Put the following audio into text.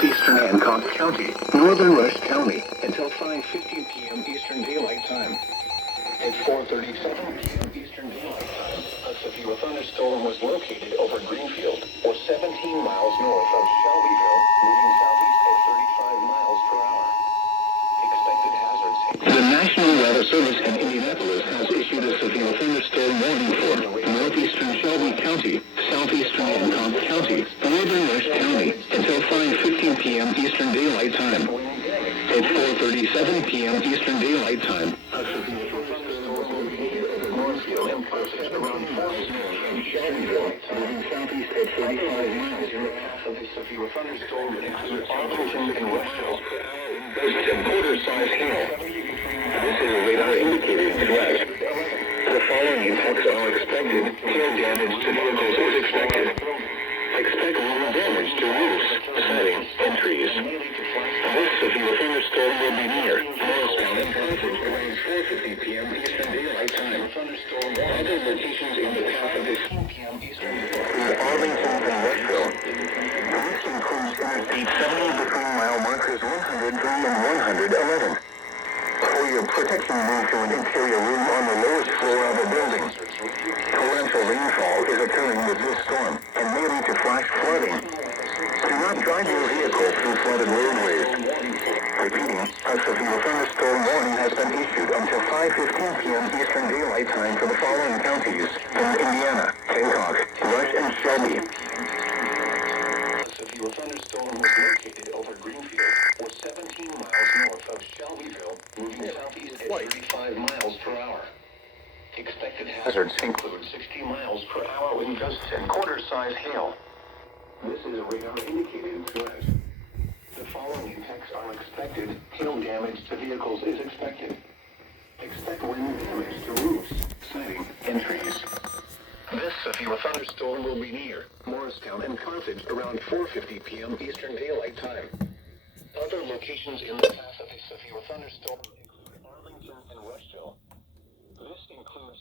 southeastern Hancock County, northern Rush County, until 5:15 p.m. Eastern Daylight Time. At 4:37 p.m. Eastern Daylight Time, a severe thunderstorm was located over Greenfield, or 17 miles north of Shelbyville, moving southeast at 35 miles per hour. Expected hazards. The National Weather Service in Indianapolis has issued a severe thunderstorm warning for northeastern Shelby County, southeastern Hancock County, northern Rush County, until 5:15 p.m. Eastern Daylight Time. At 4:37 p.m. Eastern Daylight Time, a severe thunderstorm will be over Northfield and processed around 4 in Shelbyville, moving southeast at 35 miles in the path of the severe thunderstorm that includes Arlington and Rushville. Ghosts and quarter-size hail. This is a radar-indicated threat. The following impacts are expected. Hail damage to vehicles is expected. Expect wind damage to roofs, siding, and trees. This severe thunderstorm will be near Morristown and Carthage around 4:50 p.m. Eastern Daylight Time. Other locations in the path of this p.m. Eastern include Arlington and Rushville. This includes Interstate 70 between mile markers 103 and 111. For your protection, move to an interior room on the lowest floor of a building. Torrential rainfall is occurring with this storm and may lead to flash flooding. Do not drive your vehicle through flooded roadways. Repeating, a severe thunderstorm warning has been issued until 5:15 p.m. Eastern Daylight Time for the following counties in Indiana, Hancock, Rush, and Shelby. A severe thunderstorm was located over Greenfield, or 17 miles north of Shelbyville, moving southeast at 35 miles per hour. Expected hazards include 60 miles per hour wind gusts and quarter-size hail. This is a radar-indicated threat. The following impacts are expected. Hail damage to vehicles is expected. Expect wind damage to roofs, siding, and trees. This severe thunderstorm will be near Morristown and Carthage around 4:50 p.m. Eastern Daylight Time. Other locations in the path of a severe thunderstorm include Arlington and Rushville. This includes